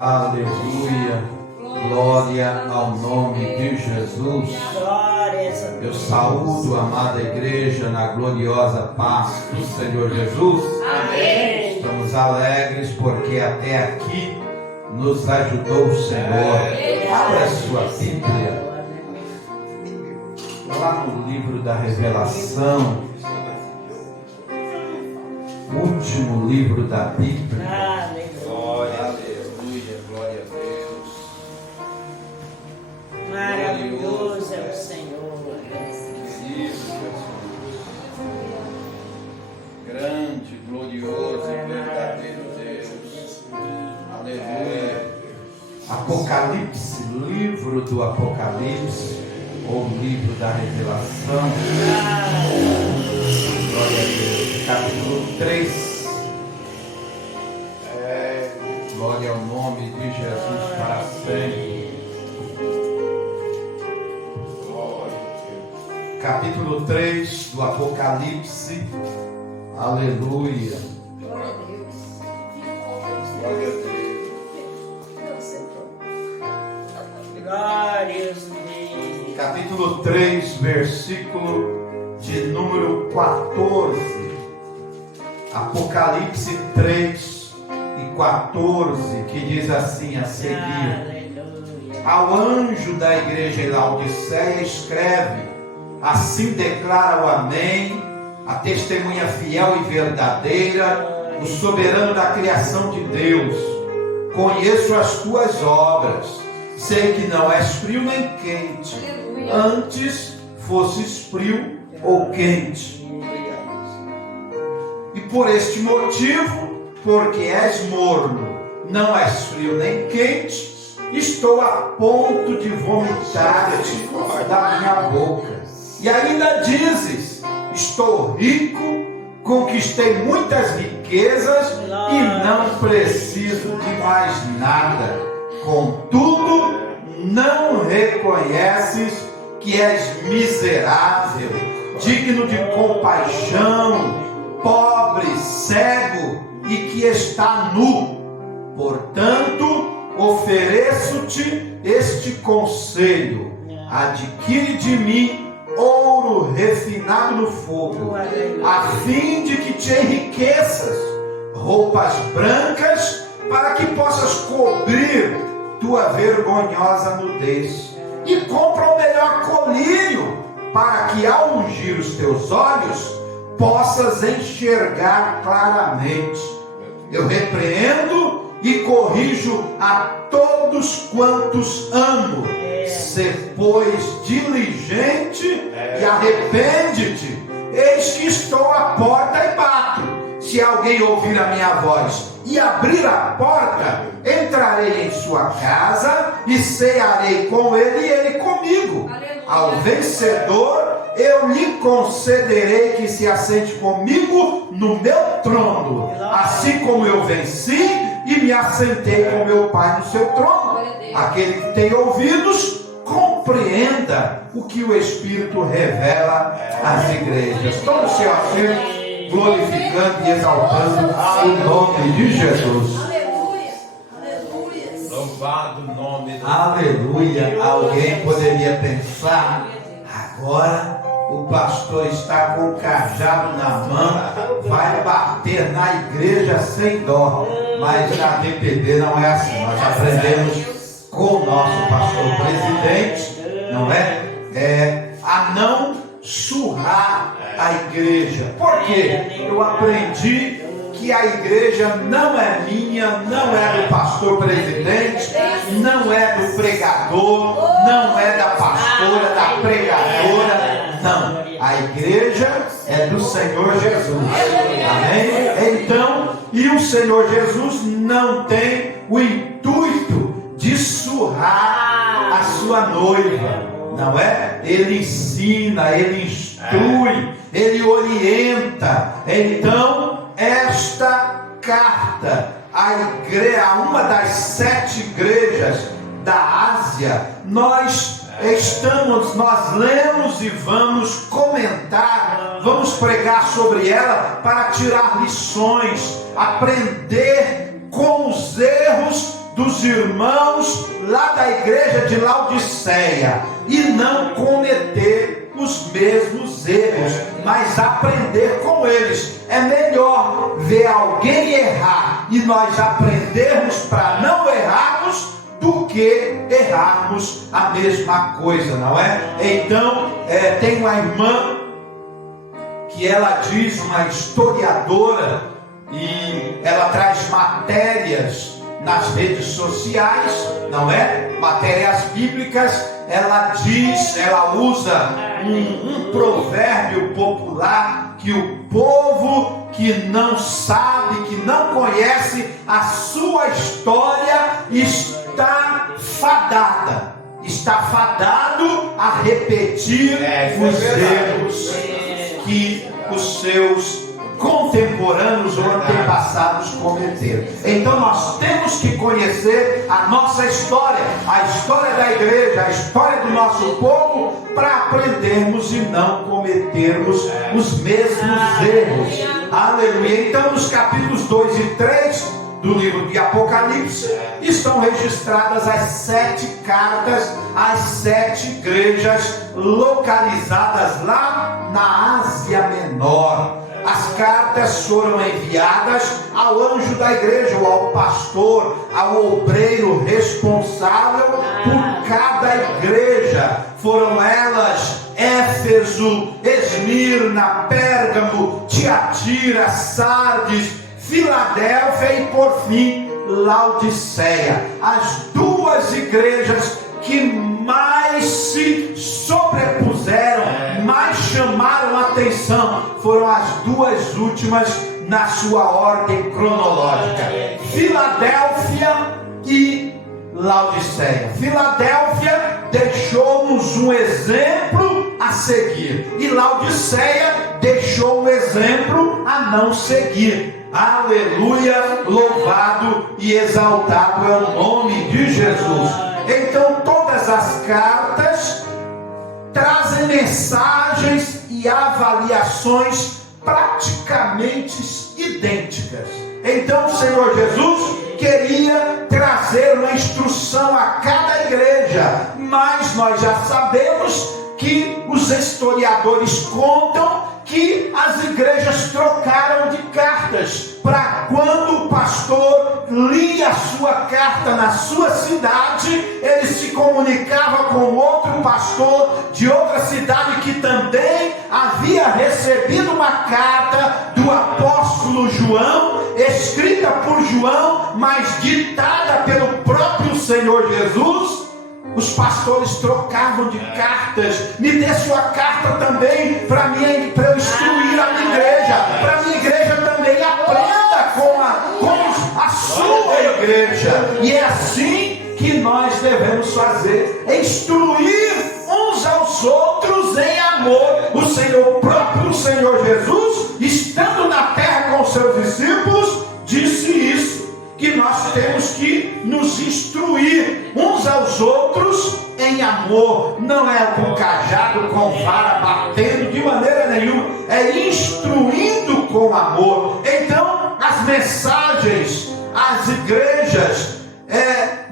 Aleluia, glória ao nome de Jesus. Eu saúdo a amada igreja na gloriosa paz do Senhor Jesus. Amém. Estamos alegres porque até aqui nos ajudou o Senhor. Abra sua Bíblia lá no livro da Revelação, último livro da Bíblia. Maravilhoso é o Senhor. Grande, glorioso e verdadeiro Deus. Aleluia. Apocalipse, livro do Apocalipse, ou livro da Revelação. Glória a Deus. Capítulo 3. Glória ao nome de Jesus para sempre. Capítulo 3 do Apocalipse. Aleluia. Glória a Deus. Glória a Deus. Glórias a Deus. Capítulo 3, versículo de número 14. Apocalipse 3 e 14, que diz assim a seguir: Aleluia. Ao anjo da igreja em Laodiceia escreve: assim declara o Amém, a testemunha fiel e verdadeira, o soberano da criação de Deus. Conheço as tuas obras, sei que não és frio nem quente, antes fosses frio ou quente. E por este motivo, porque és morno, não és frio nem quente, estou a ponto de vomitar-te da minha boca. E ainda dizes: estou rico, conquistei muitas riquezas e não preciso de mais nada. Contudo, não reconheces que és miserável, digno de compaixão, pobre, cego e que está nu. Portanto, ofereço-te este conselho: adquire de mim ouro refinado no fogo, a fim de que te enriqueças, roupas brancas, para que possas cobrir tua vergonhosa nudez, e compra o melhor colírio, para que ao ungir os teus olhos possas enxergar claramente. Eu repreendo e corrijo a todos quantos amo. Sê, pois, diligente e arrepende-te. Eis que estou à porta e bato. Se alguém ouvir a minha voz e abrir a porta, entrarei em sua casa e cearei com ele e ele comigo. Aleluia. Ao vencedor, eu lhe concederei que se assente comigo no meu trono, assim como eu venci e me assentei com meu Pai no seu trono. Aquele que tem ouvidos, compreenda o que o Espírito revela às igrejas. Tome o seu assento, glorificando e exaltando o nome de Jesus. Aleluia, aleluia. Louvado o nome do Aleluia. Alguém poderia pensar: agora o pastor está com o cajado na mão, vai bater na igreja sem dó. Mas na DPD não é assim. Nós aprendemos com o nosso pastor presidente, não é? A não surrar a igreja. Por quê? Eu aprendi que a igreja não é minha, não é do pastor presidente, não é do pregador, não é da pastora, da pregadora, não. A igreja é do Senhor Jesus. Amém? Então, e o Senhor Jesus não tem o intuito de surrar a sua noiva, não é? Ele ensina, ele instrui, ele orienta. Então, esta carta à igreja, a uma das 7 igrejas da Ásia, nós lemos e vamos comentar, vamos pregar sobre ela para tirar lições, aprender com os erros dos irmãos lá da igreja de Laodiceia e não cometer os mesmos erros, mas aprender com eles. É melhor ver alguém errar e nós aprendermos para não errarmos do que errarmos a mesma coisa, não é? Então, tem uma irmã que ela diz, uma historiadora, e ela traz matérias nas redes sociais, não é? Matérias bíblicas. Ela diz, ela usa um provérbio popular que o povo que não sabe, que não conhece a sua história está fadado a repetir os erros que os seus contemporâneos ou antepassados cometeram. Então nós temos que conhecer a nossa história, a história da igreja, a história do nosso povo, para aprendermos e não cometermos os mesmos erros. Aleluia. Então nos capítulos 2 e 3 do livro de Apocalipse estão registradas as 7 cartas às 7 igrejas localizadas lá na Ásia Menor. As cartas foram enviadas ao anjo da igreja, ou ao pastor, ao obreiro responsável por cada igreja. Foram elas Éfeso, Esmirna, Pérgamo, Tiatira, Sardes, Filadélfia e por fim Laodiceia. As 2 igrejas que mais se sobrepuseram, mais chamaram a atenção, foram as 2 últimas na sua ordem cronológica: Filadélfia e Laodiceia. Filadélfia deixou-nos um exemplo a seguir, e Laodiceia deixou um exemplo a não seguir. Aleluia, louvado e exaltado é o nome de Jesus. Então todas as cartas trazem mensagens e avaliações praticamente idênticas. Então o Senhor Jesus queria trazer uma instrução a cada igreja, mas nós já sabemos que os historiadores contam que as igrejas trocaram de cartas, para quando o pastor lia a sua carta na sua cidade, ele se comunicava com outro pastor de outra cidade que também havia recebido uma carta do apóstolo João, escrita por João, mas ditada pelo próprio Senhor Jesus. Os pastores trocavam de cartas. Me dê sua carta também para eu instruir a minha igreja, para a minha igreja também aprenda com a sua igreja. E é assim que nós devemos fazer: instruir uns aos outros em amor. O próprio Senhor Jesus, estando na terra com os seus discípulos, disse isso, que nós temos que nos instruir uns aos outros em amor. Não é com cajado, com vara, batendo de maneira nenhuma, é instruindo com amor. Então as mensagens, as igrejas,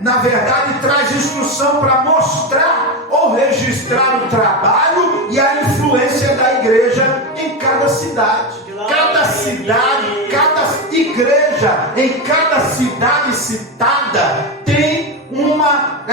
na verdade traz instrução para mostrar ou registrar o trabalho e a influência da igreja em cada cidade. Cada cidade, cada igreja, em cada cidade citada, tem uma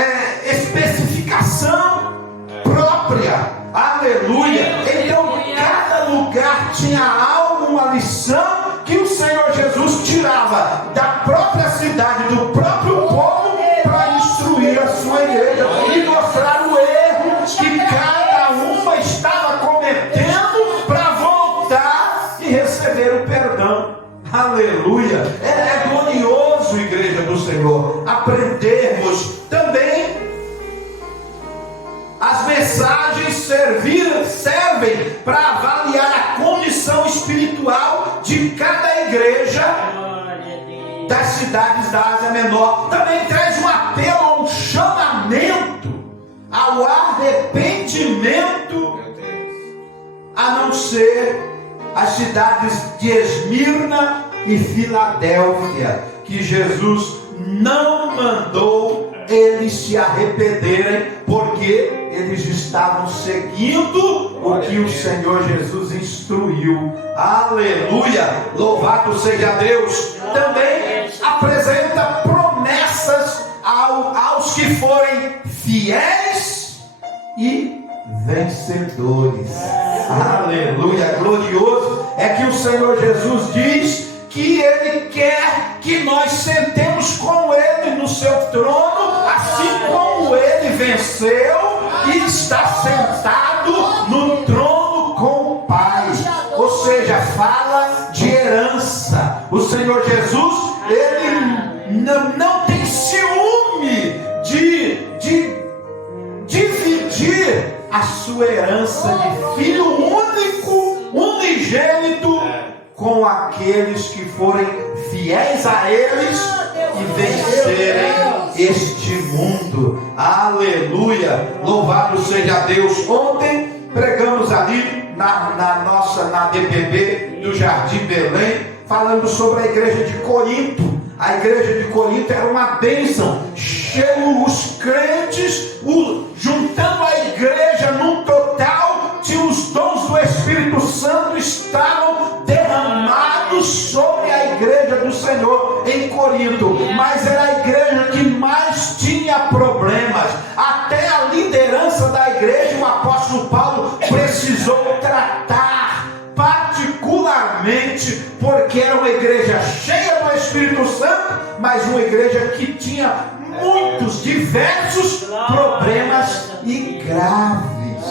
especificação própria. Aleluia! Então, cada lugar tinha algo, uma lição que o Senhor Jesus tirava da própria cidade, do próprio povo, para instruir a sua igreja e mostrar o erro que cada uma estava cometendo para voltar e receber o perdão. Aleluia! É glorioso, igreja do Senhor, aprendermos também. As mensagens servem para avaliar a condição espiritual de cada igreja das cidades da Ásia Menor. Também traz um apelo, um chamamento ao arrependimento, a não ser as cidades de Esmirna e Filadélfia, que Jesus não mandou eles se arrependerem, porque eles estavam seguindo o que o Senhor Jesus instruiu. Aleluia! Louvado seja Deus! Também apresenta promessas aos que forem fiéis e vencedores. Aleluia! Glorioso é que o Senhor Jesus diz que Ele quer que nós sentemos com Ele no seu trono, assim como Ele venceu e está sentado no trono com o Pai. Ou seja, fala de herança. O Senhor Jesus, Ele não tem ciúme de dividir a sua herança de filho único, unigênito, com aqueles que forem fiéis a eles e vencerem este mundo. Aleluia! Louvado seja Deus! Ontem pregamos ali na DPB do Jardim Belém, falando sobre a igreja de Corinto. A igreja de Corinto era uma bênção, cheio os crentes, juntando a igreja num total, tinha os dons do Espírito Santo, estavam derramados sobre a igreja do Senhor em Corinto, mas era a igreja que mais tinha problemas. Até a liderança da igreja, o apóstolo Paulo precisou tratar particularmente, porque era uma igreja cheia do Espírito Santo, mas uma igreja que tinha muitos diversos problemas e graves.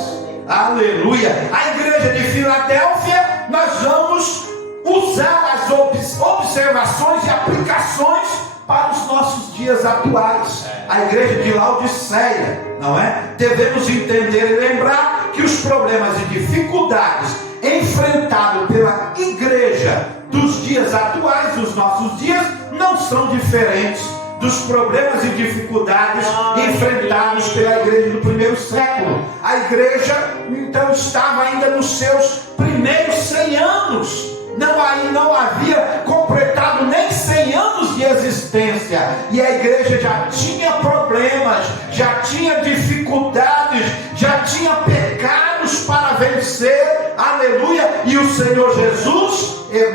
Aleluia! A igreja de Filadélfia, nós vamos usar as observações e aplicações para os nossos dias atuais. A igreja de Laodiceia, não é? Devemos entender e lembrar que os problemas e dificuldades enfrentados pela igreja dos dias atuais, dos nossos dias, não são diferentes dos problemas e dificuldades enfrentados pela igreja do primeiro século. A igreja então estava ainda nos seus primeiros 100 anos, não havia completado nem 100 anos de existência, e a igreja já tinha problemas, já tinha dificuldades, já tinha pecados para vencer. Aleluia! E o Senhor Jesus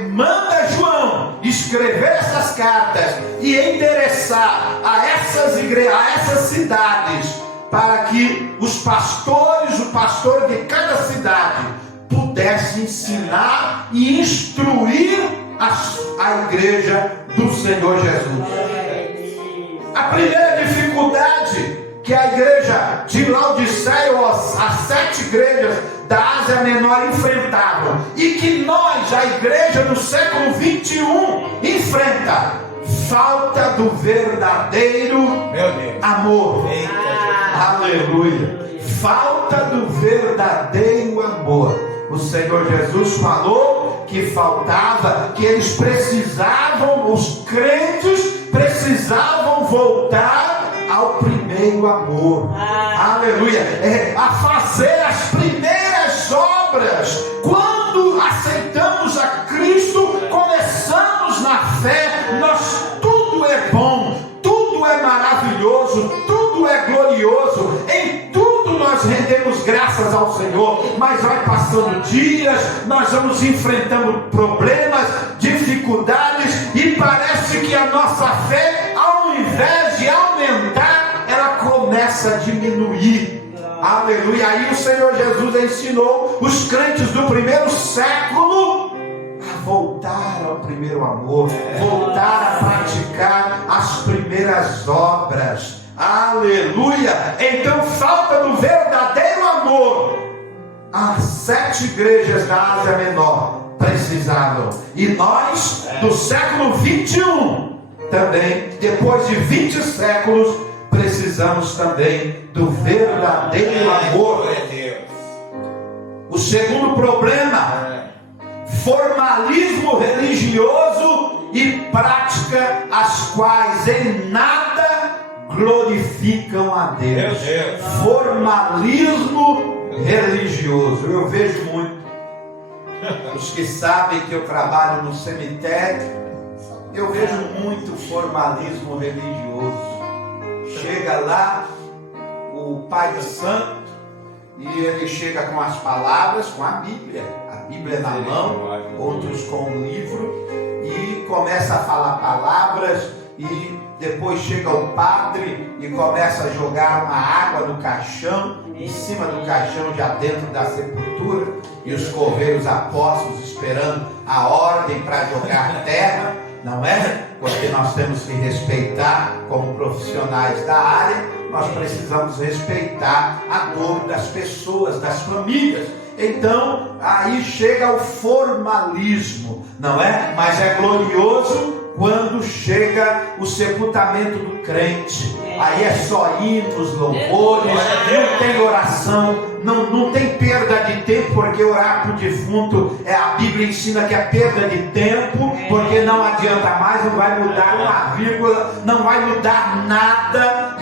manda João escrever essas cartas e endereçar a essas cidades, para que os pastores, o pastor de cada cidade, pudesse ensinar e instruir a igreja do Senhor Jesus. A primeira dificuldade que a igreja de Laodiceia, ou as 7 igrejas da Ásia Menor enfrentavam, e que nós, a igreja do século 21, enfrenta: falta do verdadeiro amor. Aleluia! Falta do verdadeiro amor. O Senhor Jesus falou que faltava, que eles precisavam, os crentes precisavam voltar ao primeiro amor. Aleluia! A fazer as primeiras obras. Quando aceitamos a Cristo, começamos na fé, tudo é bom, tudo é maravilhoso, tudo é glorioso, em tudo nós rendemos graças ao Senhor, mas vai passando dias, nós vamos enfrentando problemas, dificuldades, e parece que a nossa fé, ao invés de aumentar, ela começa a diminuir. Aleluia! Aí o Senhor Jesus ensinou os crentes do primeiro século a voltar ao primeiro amor, voltar a praticar as primeiras obras. Aleluia! Então, falta do verdadeiro amor. As 7 igrejas da Ásia Menor precisavam, e nós do século 21 também, depois de 20 séculos, precisamos também do verdadeiro amor. O segundo problema: formalismo religioso e prática, as quais em nada glorificam a Deus. Formalismo religioso. Eu vejo muito. Os que sabem que eu trabalho no cemitério, Eu vejo muito formalismo religioso. Chega lá o pai de santo e ele chega com as palavras, com a Bíblia na mão, outros com um livro, e começa a falar palavras, e depois chega o padre e começa a jogar uma água no caixão, em cima do caixão, já dentro da sepultura, e os coveiros apóstolos esperando a ordem para jogar terra, não é? Porque nós temos que respeitar, como profissionais da área, nós precisamos respeitar a dor das pessoas, das famílias. Então, aí chega o formalismo, não é? Mas é glorioso quando chega o sepultamento do crente. Aí é só hinos, louvores, não tem oração, não tem perda de tempo, porque orar para o defunto, a Bíblia ensina que é perda de tempo, porque não adianta mais, não vai mudar uma vírgula, não vai mudar nada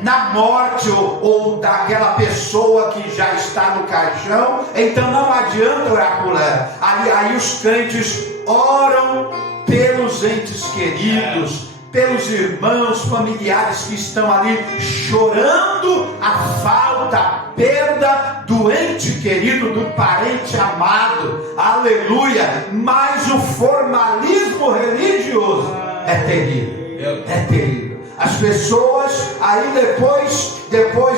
na morte ou daquela pessoa que já está no caixão. Então não adianta orar por ela. Aí os crentes oram pelos entes queridos, pelos irmãos, familiares que estão ali chorando a falta, a perda do ente querido, do parente amado. Aleluia! Mas o formalismo religioso é terrível. É terrível. As pessoas, aí depois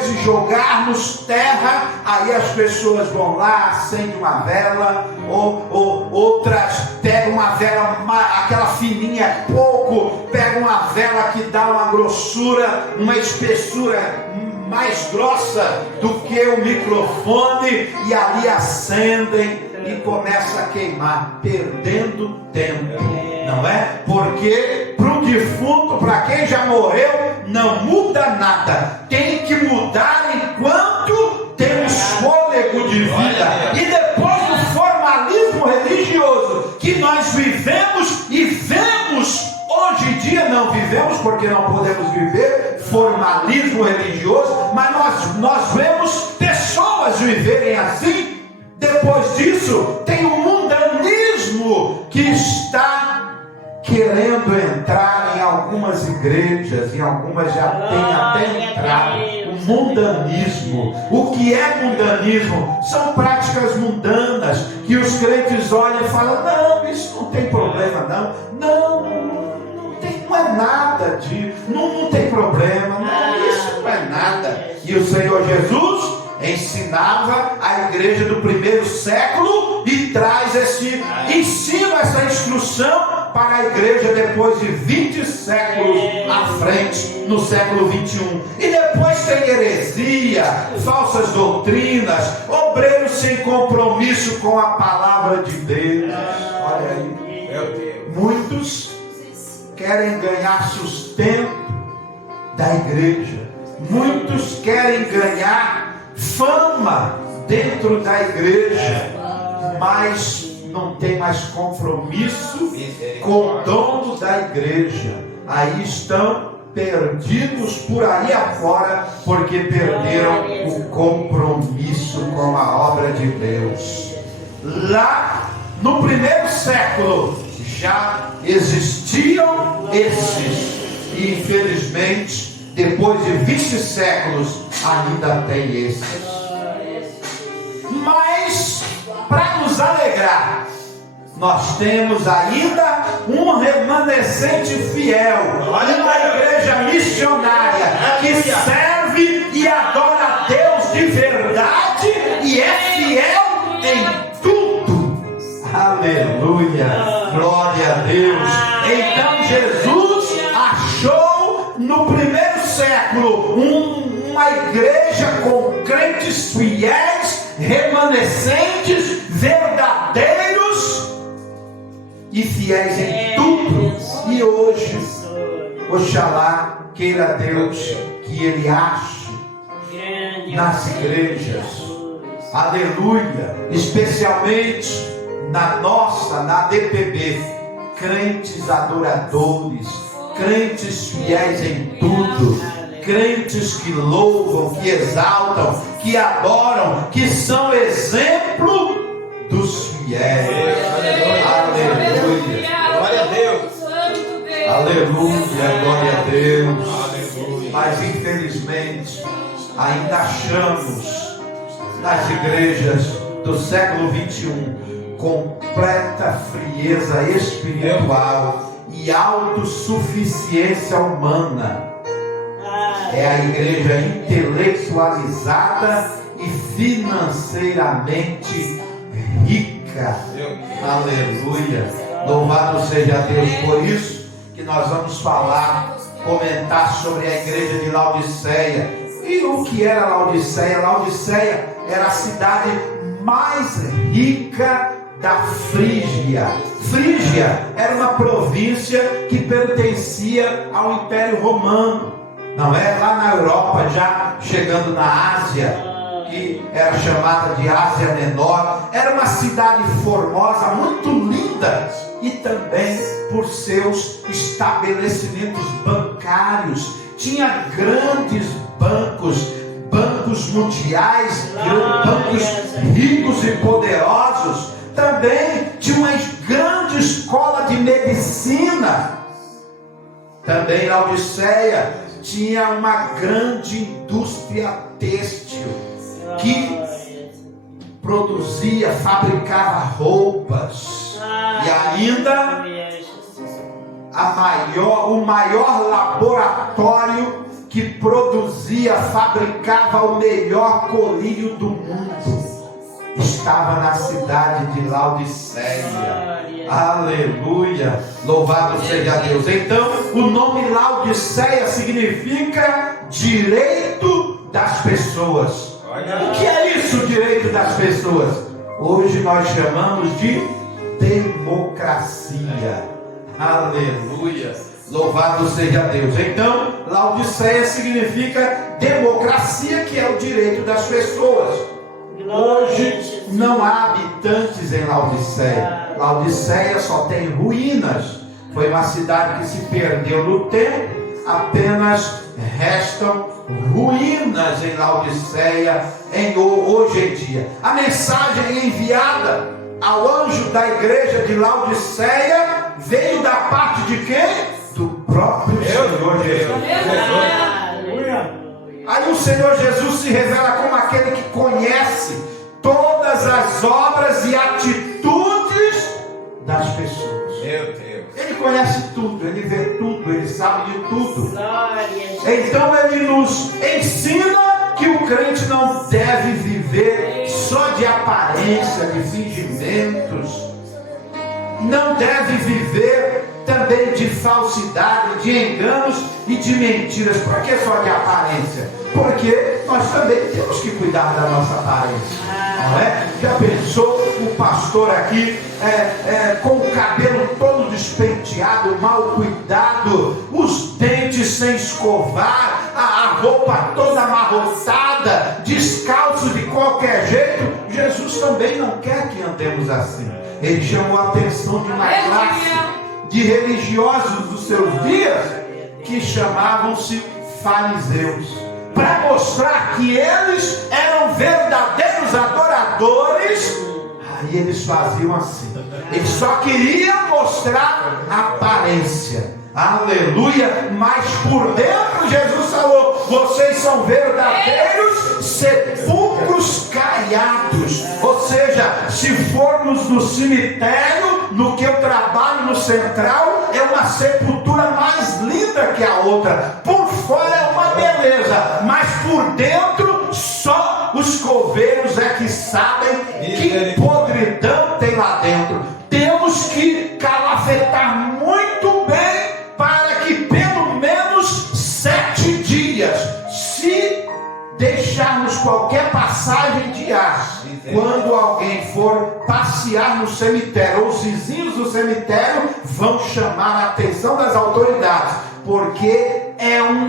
de jogar-nos terra, aí as pessoas vão lá, acendem uma vela, ou outras pegam uma vela, aquela fininha é pouco, pegam uma vela que dá uma grossura, uma espessura mais grossa do que o microfone, e ali acendem e começa a queimar, perdendo tempo, não é? Porque para o defunto, para quem já morreu, não muda nada. Tem que mudar enquanto temos fôlego de vida. E depois do formalismo religioso que nós vivemos e vemos hoje em dia, não vivemos porque não podemos viver formalismo religioso, mas nós vemos pessoas viverem assim. Depois disso, tem o mundanismo que está querendo entrar em algumas igrejas, em algumas já tem até entrado. O mundanismo. O que é mundanismo? São práticas mundanas que os crentes olham e falam: não, isso não tem problema, não é nada disso, não tem problema, não, isso não é nada. E o Senhor Jesus ensinava a igreja do primeiro século e traz esse ensino, essa instrução para a igreja depois de 20 séculos à frente, no século 21. E depois tem heresia, falsas doutrinas, obreiros sem compromisso com a palavra de Deus. Olha aí, muitos querem ganhar sustento da igreja, muitos querem ganhar fama dentro da igreja, mas não tem mais compromisso com o dono da igreja. Aí estão perdidos por aí afora, porque perderam o compromisso com a obra de Deus. Lá no primeiro século já existiam esses, e infelizmente depois de 20 séculos ainda tem esses. Mas para nos alegrar, nós temos ainda um remanescente fiel, uma igreja missionária que serve e adora a Deus de verdade e é fiel em tudo. Aleluia, glória a Deus. Então Jesus achou no primeiro século uma igreja com crentes fiéis, remanescentes, verdadeiros e fiéis em tudo. E hoje, oxalá queira Deus que Ele ache nas igrejas, aleluia, especialmente na nossa, na DPB, crentes adoradores, crentes fiéis em tudo, crentes que louvam, que exaltam, que adoram, que são exemplo dos fiéis. Aleluia. Glória a Deus. Aleluia, glória a Deus. Aleluia. Mas infelizmente ainda achamos nas igrejas do século 21 completa frieza espiritual e autossuficiência humana. É a igreja intelectualizada e financeiramente rica. Aleluia. Louvado seja Deus. Por isso que nós vamos falar, comentar sobre a igreja de Laodiceia. E o que era Laodiceia? Laodiceia era a cidade mais rica da Frígia. Frígia era uma província que pertencia ao Império Romano, não é? Lá na Europa, já chegando na Ásia, que era chamada de Ásia Menor. Era uma cidade formosa, muito linda, e também por seus estabelecimentos bancários. Tinha grandes bancos mundiais, bancos ricos e poderosos. Também tinha uma grande escola de medicina. Também Laodiceia tinha uma grande indústria têxtil que produzia, fabricava roupas, e ainda o maior laboratório que produzia, fabricava o melhor colírio do mundo estava na cidade de Laodiceia. Aleluia, louvado seja Deus. Então, o nome Laodiceia significa direito das pessoas. O que é isso, direito das pessoas? Hoje nós chamamos de democracia. Aleluia, louvado seja Deus. Então, Laodiceia significa democracia, que é o direito das pessoas. Hoje não há habitantes em Laodiceia. Laodiceia só tem ruínas. Foi uma cidade que se perdeu no tempo. Apenas restam ruínas em Laodiceia hoje em dia. A mensagem enviada ao anjo da igreja de Laodiceia veio da parte de quem? Do próprio Senhor Jesus. Aí o Senhor Jesus se revela como aquele que conhece todas as obras e atitudes das pessoas. Meu Deus. Ele conhece tudo, ele vê tudo, ele sabe de tudo. Então ele nos ensina que o crente não deve viver só de aparência, de fingimentos. Não deve viver também de falsidade, de enganos e de mentiras. Por que só de aparência? Porque nós também temos que cuidar da nossa aparência, não é? Já pensou o pastor aqui com o cabelo todo despenteado, mal cuidado, os dentes sem escovar, a roupa toda amarrotada, descalço de qualquer jeito? Jesus também não quer que andemos assim. Ele chamou a atenção de uma classe de religiosos dos seus dias que chamavam-se fariseus, para mostrar que eles eram verdadeiros adoradores. Aí eles faziam assim, eles só queriam mostrar aparência. Aleluia. Mas por dentro Jesus falou: vocês são verdadeiros sepulcros caiados. Ou seja, se formos no cemitério, no que eu trabalho no Central, é uma sepultura mais linda que a outra. Por fora é uma beleza, mas por dentro só os coveiros é que sabem que podridão tem lá dentro. Temos que calafetar muito bem para que pelo menos 7 dias, se deixarmos qualquer passagem de ar, quando alguém for passear no cemitério, ou os vizinhos do cemitério vão chamar a atenção das autoridades, porque é um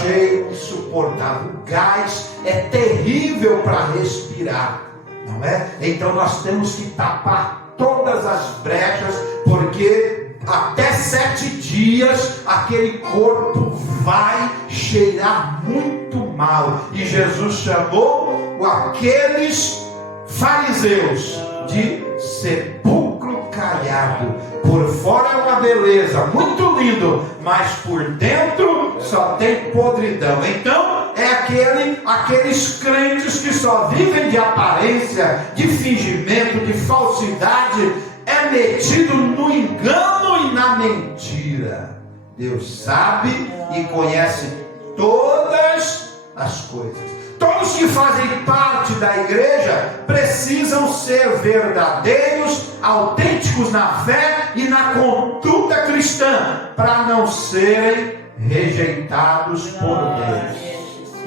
cheiro insuportável. O gás é terrível para respirar, não é? Então nós temos que tapar todas as brechas, porque até 7 dias aquele corpo vai cheirar muito mal. E Jesus chamou aqueles fariseus de sepulcro escancalhado. Por fora é uma beleza, muito lindo, mas por dentro só tem podridão. Então é aqueles crentes que só vivem de aparência, de fingimento, de falsidade, é metido no engano e na mentira. Deus sabe e conhece todas as coisas. Todos que fazem parte da igreja precisam ser verdadeiros, autênticos na fé e na conduta cristã, para não serem rejeitados por Deus.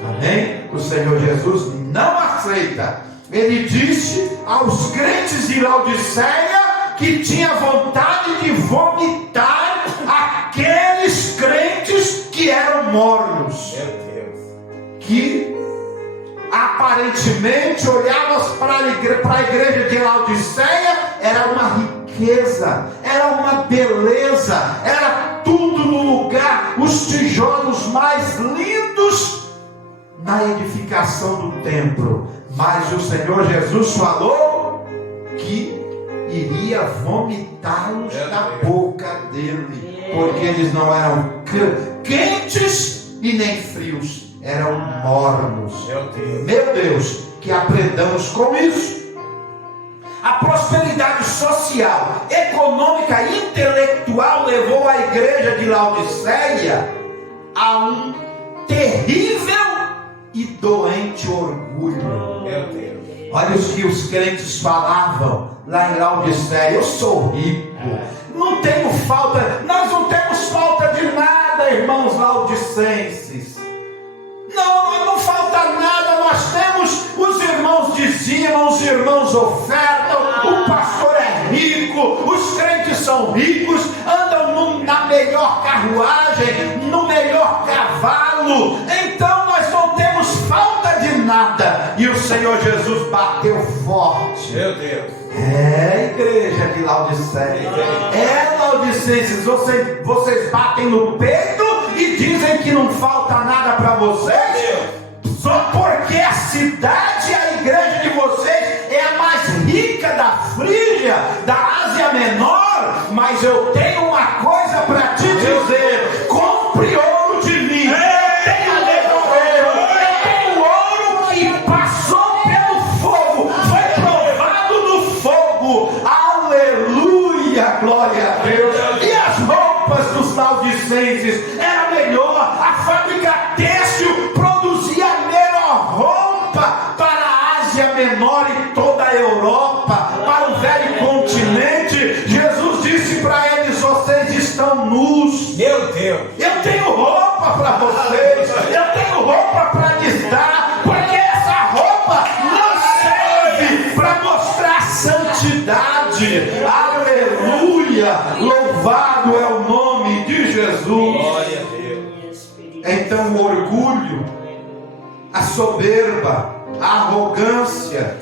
Amém? O Senhor Jesus não aceita. Ele disse aos crentes de Laodiceia que tinha vontade de vomitar aqueles crentes que eram mornos, que aparentemente olhavas para a igreja de Laodiceia, era uma riqueza, era uma beleza, era tudo no lugar, os tijolos mais lindos na edificação do templo. Mas o Senhor Jesus falou que iria vomitá-los da boca dele, porque eles não eram quentes e nem frios, eram mornos. Meu Deus, que aprendamos com isso. A prosperidade social, econômica e intelectual levou a igreja de Laodiceia a um terrível e doente orgulho. Olha o que os crentes falavam lá em Laodiceia: eu sou rico, não tenho falta, nós não temos falta de nada, irmãos laodicenses. Não falta nada, nós temos, os irmãos dizimam, os irmãos ofertam, o pastor é rico, os crentes são ricos, andam na melhor carruagem, no melhor cavalo, então nós não temos falta de nada. E o Senhor Jesus bateu forte. Meu Deus. Igreja de Laodiceia, Laodicenses, vocês batem no peito e dizem que não falta nada para vocês, só porque a cidade, a igreja de vocês é a mais rica da Frígia, da Ásia Menor. Mas eu tenho uma coisa para te dizer: compre ouro de mim. Eu tenho ouro que passou pelo fogo, foi provado no fogo. Aleluia, glória a Deus. E as roupas dos laodicenses eram melhor, a fábrica têxtil produzia a melhor roupa para a Ásia Menor e toda a Europa, para o velho continente. Jesus disse para eles: vocês estão nus. Meu Deus. Eu tenho roupa para vocês, eu tenho roupa para lhes dar, porque essa roupa não serve para mostrar santidade. Aleluia, louvado é o nome de Jesus. Glória a Deus. Então o orgulho, a soberba, a arrogância,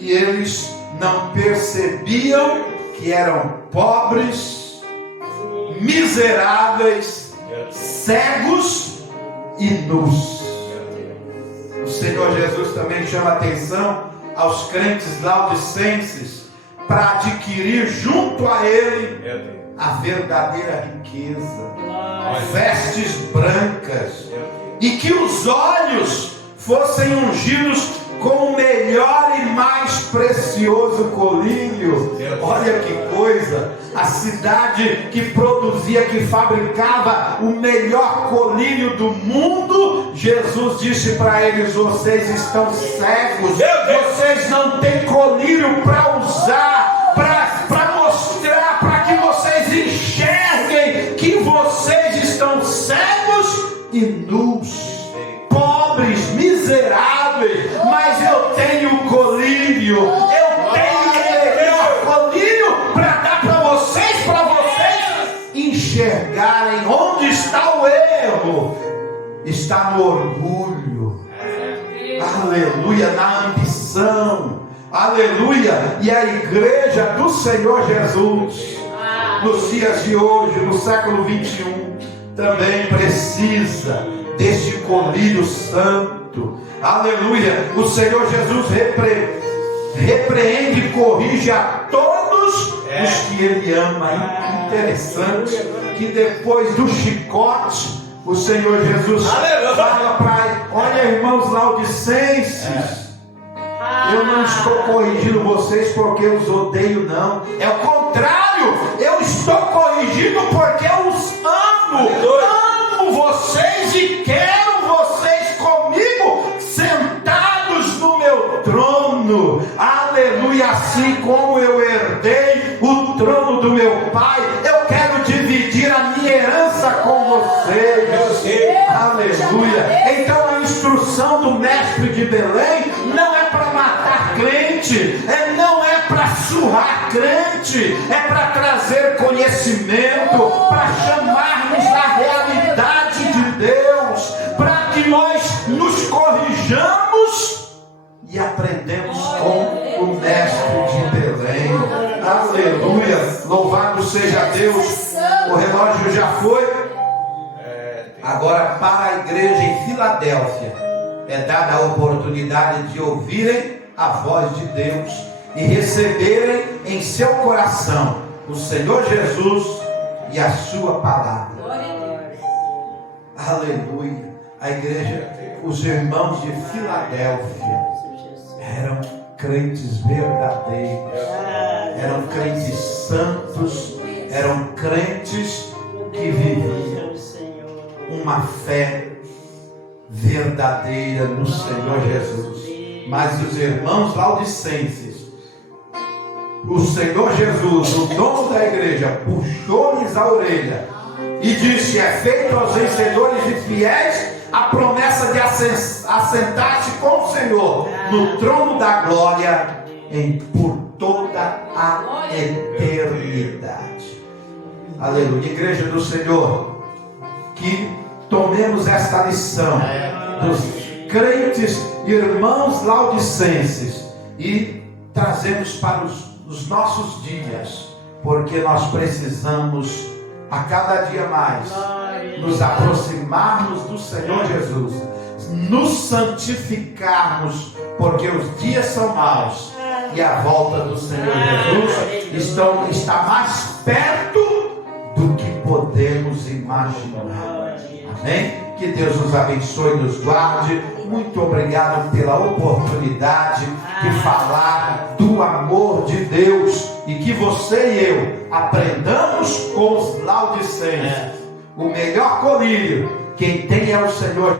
e eles não percebiam que eram pobres, miseráveis, cegos e nus. O Senhor Jesus também chama atenção aos crentes laodicenses para adquirir junto a Ele a verdadeira riqueza, vestes brancas, e que os olhos fossem ungidos com o melhor e mais precioso colírio. Olha que coisa! A cidade que produzia, que fabricava o melhor colírio do mundo, Jesus disse para eles: vocês estão cegos, vocês não têm colírio para usar, para mostrar, para que vocês enxerguem que vocês estão cegos e nus, pobres, miseráveis. Mas eu tenho colírio, eu tenho o melhor colírio para dar para vocês enxergarem onde está o erro. Está no orgulho, aleluia, na ambição, aleluia. E a igreja do Senhor Jesus, nos dias de hoje, no século 21, também precisa deste colírio santo, aleluia. O Senhor Jesus repreende e corrige a todos os que Ele ama. Interessante que depois do chicote, o Senhor Jesus fala para, olha, irmãos laodicenses, eu não estou corrigindo vocês porque eu os odeio, não. É o contrário, eu estou corrigindo porque eu os amo. Amo vocês e quero vocês comigo, sentados no meu trono. Aleluia. Assim como eu herdei o trono do meu Pai, eu quero dividir a minha herança com vocês. Aleluia. Então a instrução do mestre de Belém não é para matar crente, não é para surrar crente, é para trazer conhecimento, para chamarmos a realidade de Deus, para que nós nos corrijamos e aprendemos com o mestre de Belém. Aleluia. Louvado seja Deus. O relógio já foi. Agora, para a igreja em Filadélfia, é dada a oportunidade de ouvirem a voz de Deus e receberem em seu coração o Senhor Jesus e a sua palavra. Aleluia. A igreja, os irmãos de Filadélfia eram crentes verdadeiros, eram crentes santos, eram crentes que viviam uma fé verdadeira no Senhor Jesus. Mas os irmãos laodicenses, o Senhor Jesus, o dono da igreja, puxou-lhes a orelha e disse: é feito aos vencedores e fiéis a promessa de assentar-se com o Senhor no trono da glória por toda a eternidade. Aleluia. Igreja do Senhor, que tomemos esta lição dos crentes irmãos laodicenses e trazemos para os nossos dias, porque nós precisamos a cada dia mais nos aproximarmos do Senhor Jesus, nos santificarmos, porque os dias são maus e a volta do Senhor Jesus está mais perto do que podemos imaginar. Amém? Que Deus nos abençoe e nos guarde. Muito obrigado pela oportunidade de falar do amor de Deus e que você e eu aprendamos com os laodicenses. O melhor colírio, quem tem é o Senhor.